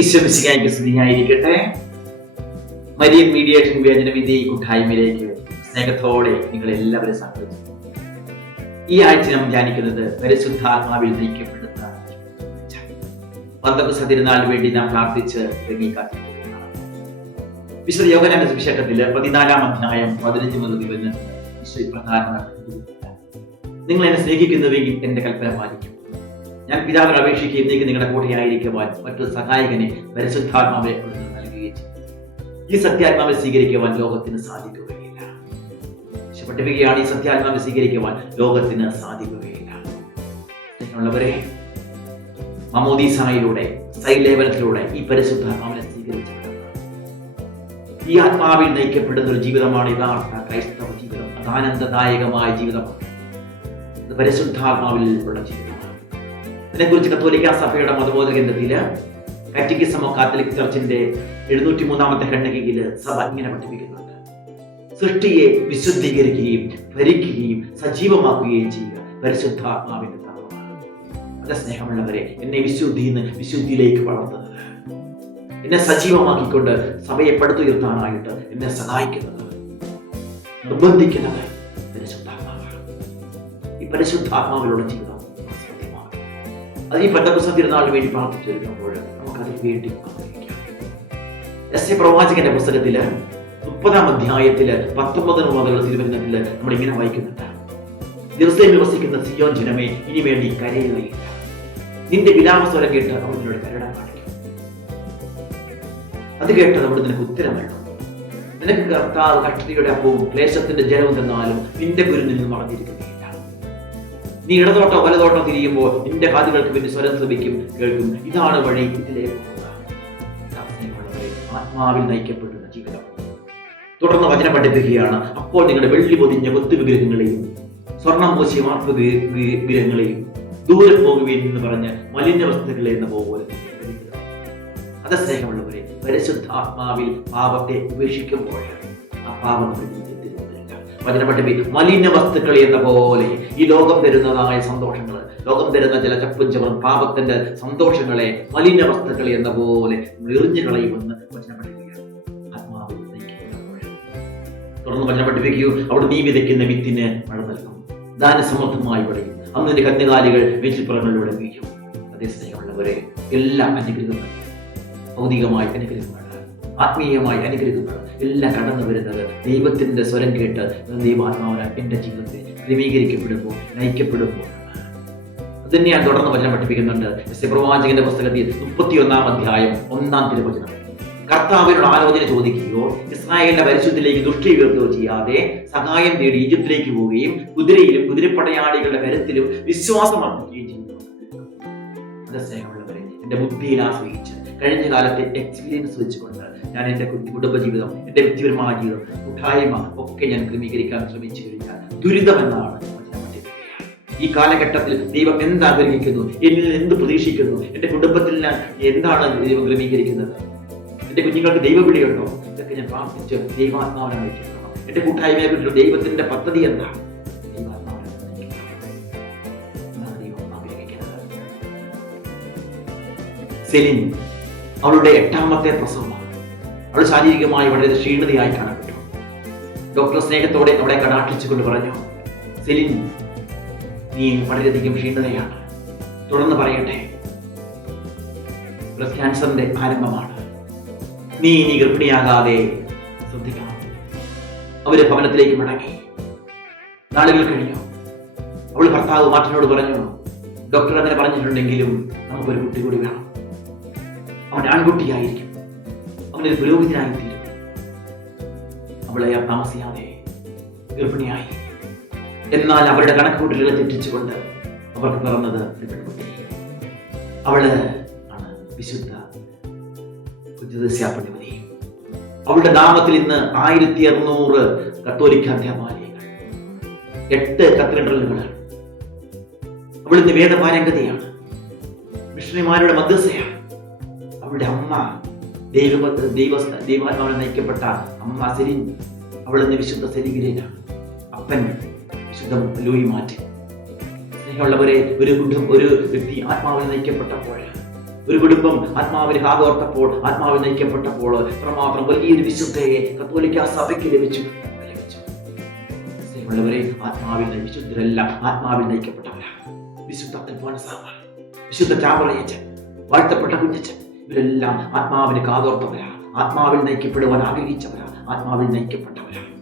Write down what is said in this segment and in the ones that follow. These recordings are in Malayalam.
ഈശ്വരസികായിക്ക് സ്തുതിയായിരിക്കട്ടെ. മരിയൻ മീഡിയേഷൻ വിവേചനവിധി കൂട്ടായ്മയിലേക്ക് സ്നേഹത്തോടെ നിങ്ങൾ എല്ലാവരും സ്വാഗതം. ഈ ആഴ്ച നാം ധ്യാനിക്കുന്നത് പരിശുദ്ധാത്മാവിൽ നയിക്കപ്പെടുന്ന പന്തക്കുസ്ത തിരുനാളിന് വേണ്ടി നാം പ്രാർത്ഥിച്ച് ഇറങ്ങിക്കാത്തിരിക്കുകയാണ്. വിശുദ്ധ യോഹന്നാന്റെ സുവിശേഷത്തില് 14-ാം അധ്യായം 15 മുതൽ 21 പ്രകാരം നിങ്ങൾ എന്നെ സ്നേഹിക്കുന്നുവെങ്കിൽ എന്റെ കൽപ്പന പാലിക്കും. ഞാൻ പിതാവിനെ അപേക്ഷിക്കുകയും നിങ്ങൾക്ക് നിങ്ങളുടെ കൂടെയായിരിക്കുവാൻ മറ്റൊരു സഹായകനെ പരിശുദ്ധാത്മാവെ നൽകുകയും ചെയ്യും. ഈ സത്യാത്മാവെ സ്വീകരിക്കുവാൻ ലോകത്തിന് സാധിക്കുകയില്ല. പഠിപ്പിക്കുകയാണ്, ഈ സത്യാത്മാവെ സ്വീകരിക്കുവാൻ ലോകത്തിന് സാധിക്കുകയില്ല. ഉള്ളവരെ മമോദീസായിലൂടെ സൈലേവനത്തിലൂടെ ഈ പരിശുദ്ധാത്മാവിനെ സ്വീകരിച്ചവരാണ്. ഈ ആത്മാവിൽ നയിക്കപ്പെടുന്ന ഒരു ജീവിതമാണ് യഥാർത്ഥ ക്രൈസ്തവ ജീവിതം. അത് ആനന്ദദായകമായ ജീവിതമാണ്. ഇത് പരിശുദ്ധാത്മാവിൽ ഉള്ള ജീവിതമാണ്. ഇതിനെക്കുറിച്ച് കത്തോലിക്ക സഭയുടെ മതബോധ കേന്ദ്രത്തില് കാറ്റക്കിസം ഓഫ് കാത്തലിക് ചർച്ചിന്റെ 703-ാമത്തെ ഖണ്ഡികയില് സഭ ഇങ്ങനെ പഠിപ്പിക്കുന്നുണ്ട്: സൃഷ്ടിയെ വിശുദ്ധീകരിക്കുകയും ഭരിക്കുകയും സജീവമാക്കുകയും ചെയ്യുക പരിശുദ്ധാത്മാവിന്റെ ധർമ്മമാണ്. അതെ സ്നേഹമുള്ളവരെ, എന്നെ വിശുദ്ധിയിലേക്ക് വളർത്തുന്നത്, എന്നെ സജീവമാക്കിക്കൊണ്ട് സഭയെ പടുത്തുയർത്താനായിട്ട് എന്നെ സഹായിക്കുന്നത്, നിർബന്ധിക്കുന്നത് പരിശുദ്ധാത്മാവാണ്. ഈ പരിശുദ്ധാത്മാവിലുള്ള ജീവിതം അത് ഈ പെന്തക്കോസ്ത് തിരുനാളിന് വേണ്ടി പ്രാർത്ഥിച്ചു വരുമ്പോൾ നമുക്ക് അതിന് വേണ്ടി പ്രവാചകന്റെ പുസ്തകത്തില് 30-ാം അധ്യായത്തില് 19 മുതലുള്ള തിരുവചനത്തില് നമ്മൾ ഇങ്ങനെ വായിക്കുന്നുണ്ട്: യെരൂശലേമിൽ വസിക്കുന്ന സിയോൻ ജനമേ, ഇനി വേണ്ടി കരയുകയില്ല. നിന്റെ വിലാപസ്വരം കേട്ട് അവർ നിന്നോട് കരുണ കാണിക്കും. അത് കേട്ട് നമ്മൾ നിനക്ക് ഉത്തരം വേണം. നിനക്ക് കർത്താവ് കഷ്ടതയുടെ അപ്പവും ക്ലേശത്തിന്റെ ജലവും തന്നാലും നിന്റെ ഗുരു നിന്ന് മറഞ്ഞിരിക്കുകയില്ല. നീ ഇടതോട്ടോ വലതോട്ടോ തിരിയുമ്പോൾ നിന്റെ കാതുകൾക്ക് പിന്നെ സ്വരം ശ്രമിക്കും, കേൾക്കും. ഇതാണ് വഴി, ഇതിലേക്ക് പോകുക. ആത്മാവിൽ നയിക്കപ്പെടുന്ന ജീവിതം. തുടർന്ന് വചനം പഠിപ്പിക്കുകയാണ്: അപ്പോൾ നിങ്ങളുടെ വെള്ളി പൊതിഞ്ഞ കൊത്തു വിഗ്രഹങ്ങളെയും സ്വർണം പൂശിയ വാർപ്പ് വിഗ്രഹങ്ങളെയും ദൂരെ പോകുകയും എന്ന് പറഞ്ഞ് മലിന വസ്തുക്കളെ എന്ന പോലെ. അത് സ്നേഹമുള്ളവരെ, പരിശുദ്ധാത്മാവിൽ പാപത്തെ ഉപേക്ഷിക്കുമ്പോൾ ആ പാപം വചനപ്പെട്ടി മലിന വസ്തുക്കൾ എന്ന പോലെ ഈ ലോകം തരുന്നതായ സന്തോഷങ്ങൾ, ലോകം തരുന്ന ചില ചപ്പും ചവറും പാപത്തിന്റെ സന്തോഷങ്ങളെ മലിന വസ്തുക്കൾ എന്ന പോലെ എറിഞ്ഞു കളയുമെന്ന് വചനം പഠിപ്പിക്കുകയാണ്. ആത്മാവിൽ നയിക്കപ്പെടുമ്പോൾ തുടർന്ന് വചനം പഠിപ്പിക്കൂ: അവിടെ നീ വിതയ്ക്കുന്ന വിത്തിന് മഴ നൽകും, ദാനസമൃദ്ധമായി പടയും, അന്ന് നിന്റെ കന്നുകാലികൾ മേച്ചിപ്പുറങ്ങളിലൂടെ വീഴും. അതേ സ്നേഹമുള്ളവരെ, എല്ലാ അനുഗ്രഹങ്ങളും, ഭൗതികമായ അനുഗ്രഹങ്ങൾ, ആത്മീയമായ അനുഗ്രഹങ്ങൾ എല്ലാം കടന്നു വരുന്നത് ദൈവത്തിന്റെ സ്വരം കേട്ട് ദൈവാത്മാവിന് എന്റെ ജീവിതത്തെ ക്രമീകരിക്കപ്പെടുമ്പോൾ, നയിക്കപ്പെടുമ്പോൾ. അത് തന്നെയാണ് തുടർന്ന് വചനം പഠിപ്പിക്കുന്നുണ്ട്. പ്രവാചകന്റെ പുസ്തകത്തിൽ 31-ാം അധ്യായം 1-ാം തിരുവചനം: കർത്താവിനോട് ആലോചന ചോദിക്കുകയോ ഇസ്രായേലിന്റെ പരിശുദ്ധിയിലേക്ക് ദുഷ്ടി ഉയർത്തുകയോ ചെയ്യാതെ സഹായം തേടി ഈജിപ്തിലേക്ക് പോവുകയും കുതിരയിലും കുതിരപ്പടയാളികളുടെ കരുത്തിലും വിശ്വാസം അർപ്പിക്കുകയും ചെയ്യുന്നു. അത് സ്നേഹമുള്ളവരെ, എന്റെ ബുദ്ധിയിൽ ആശ്രയിച്ച് കഴിഞ്ഞ കാലത്തെ എക്സ്പീരിയൻസ് വെച്ചുകൊണ്ട് ഞാൻ എൻ്റെ കുടുംബജീവിതം, എൻ്റെ വ്യക്തിപരമായ ജീവിതം, കൂട്ടായ്മ ഒക്കെ ഞാൻ ക്രമീകരിക്കാൻ ശ്രമിച്ചു കഴിഞ്ഞാൽ ദുരിതമെന്നാണ് ഈ കാലഘട്ടത്തിൽ ദൈവം എന്താഗ്രഹിക്കുന്നു, എന്നിൽ എന്ത് പ്രതീക്ഷിക്കുന്നു, എൻ്റെ കുടുംബത്തിൽ ഞാൻ എന്താണ് ദൈവം ക്രമീകരിക്കുന്നത്, എൻ്റെ കുഞ്ഞുങ്ങൾക്ക് ദൈവവിളിയുണ്ടോ, ഇതൊക്കെ ഞാൻ പ്രാർത്ഥിച്ച് ദൈവാത്മാവിനെ നയിക്കണം. എൻ്റെ കൂട്ടായ്മയെ കുറിച്ചുള്ള ദൈവത്തിന്റെ പദ്ധതി എന്താണ്? സെലിൻ അവളുടെ 8ാമത്തെ പ്രസവമാണ്. അവൾ ശാരീരികമായി വളരെ ക്ഷീണിതയായി കാണപ്പെട്ടു. ഡോക്ടർ സ്നേഹത്തോടെ അവളെ കടാക്ഷിച്ചുകൊണ്ട് പറഞ്ഞു: സെലിൻ, നീ വളരെയധികം ക്ഷീണിതയാണ്. തുടർന്ന് പറയട്ടെ, ബ്രസ്റ്റ് ക്യാൻസറിന്റെ ആരംഭമാണ്. നീ ഇനി ഗർഭിണിയാകാതെ ശ്രദ്ധിക്കണം. അവര് ഭവനത്തിലേക്ക് മടങ്ങി. നാളുകൾ കഴിഞ്ഞു. അവൾ ഭർത്താവ് മാർട്ടിനോട് പറഞ്ഞു: ഡോക്ടർ അങ്ങനെ പറഞ്ഞിട്ടുണ്ടെങ്കിലും നമുക്കൊരു കുട്ടി കൂടി വേണം. അവൻ ആൺകുട്ടിയായിരിക്കും, അവനൊരു പുരോഹിതനായിത്തീരും. അവളെ താമസിയാതെ ഗർഭിണിയായി. എന്നാൽ അവരുടെ കണക്കുകൂട്ടലുകളെ തെറ്റിച്ചുകൊണ്ട് അവർക്ക് പിറന്നത് ഒരു പെൺകുട്ടി. അവള് ആണ് വിശുദ്ധ കുഞ്ചദസ്യാപണ്ഡിമതി. അവളുടെ നാമത്തിൽ ഇന്ന് 1600 കത്തോലിക്ക ദേവാലയങ്ങൾ, 8 കത്തീഡ്രലുകളാണ്. അവളിന്ന് വേദപാരംഗതയാണ്, മിഷണറിമാരുടെ മദ്രസയാണ്. അവളുടെ അമ്മ ദൈവാത്മാവിനെ നയിക്കപ്പെട്ട അമ്മ സെലിൻ, അവളിന്ന് വിശുദ്ധ സെലിഗിരേനാണ്. അപ്പൻ വിശുദ്ധ ലൂയി മാറ്റി. സ്നേഹമുള്ളവരെ, ഒരു വ്യക്തി ആത്മാവിനെ നയിക്കപ്പെട്ടപ്പോൾ ഒരു കുടുംബം ആത്മാവിന് കാതോർത്തപ്പോൾ, ആത്മാവിൽ നയിക്കപ്പെട്ടപ്പോൾ അത്രമാത്രം വലിയൊരു വിശുദ്ധയെ കത്തോലിക്ക സഭയ്ക്ക് ലഭിച്ചു. സ്നേഹമുള്ളവരെ, ആത്മാവിൽ വിശുദ്ധരല്ല, ആത്മാവിൽ നയിക്കപ്പെട്ടവരാണ്. വിശുദ്ധ അൽഫോൻസാമ, വിശുദ്ധ ചാവറയച്ചൻ, വാഴ്ത്തപ്പെട്ട കുഞ്ഞച്ചൻ, ഇവരെല്ലാം ആത്മാവിന് കാതോർത്തവരാണ്, ആത്മാവിൽ നയിക്കപ്പെടുവാൻ ആഗ്രഹിച്ചവരാണ്, ആത്മാവിൽ നയിക്കപ്പെട്ടവരാണ്.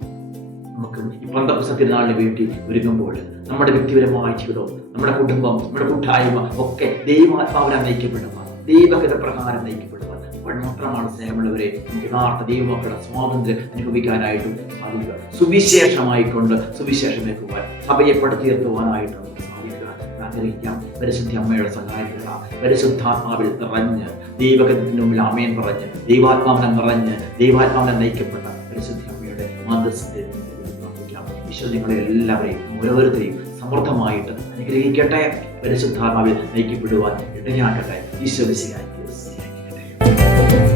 നമുക്ക് ഈ പന്തക്കുസ്ത തിരുനാളിന് വേണ്ടി ഒരുങ്ങുമ്പോൾ നമ്മുടെ വ്യക്തിപരമായ ജീവിതവും, നമ്മുടെ കുടുംബം, നമ്മുടെ കൂട്ടായ്മ ഒക്കെ ദൈവാത്മാവിനെ നയിക്കപ്പെടുവാൻ, ദൈവഗത പ്രകാരം നയിക്കപ്പെടുവാൻ മാത്രമാണ് സ്നേഹമുള്ളവരെ നമുക്ക് യഥാർത്ഥ ദൈവമക്കളുടെ സ്വാതന്ത്ര്യം അനുഭവിക്കാനായിട്ടും സാധിക്കുക. സുവിശേഷമായിക്കൊണ്ട് സുവിശേഷമേക്കുവാൻ, സഭയെ പടുത്തുയർത്തുവാനായിട്ടും സാധിക്കുക. ആഗ്രഹിക്കാം. പരിശുദ്ധ അമ്മയുടെ സഹായിക്കുക. പരിശുദ്ധാത്മാവിൽ നിറഞ്ഞ്, ദൈവഗതത്തിന് മുമ്പിൽ ആമേൻ പറഞ്ഞ്, ദൈവാത്മാവിനെ നിറഞ്ഞ്, ദൈവാത്മാവിനെ നയിക്കപ്പെട്ട പരിശുദ്ധ അമ്മയുടെ മധ്യസ്ഥതയിൽ ഈശോ നിങ്ങളെ എല്ലാവരെയും ഓരോരുത്തരെയും സമൃദ്ധമായിട്ട് അനുഗ്രഹിക്കട്ടെ. പരിശുദ്ധാത്മാവിൽ നയിക്കപ്പെടുവാൻ ഇടയാകട്ടെ. ഈശോ മിശിഹായ്ക്ക് സ്തുതി.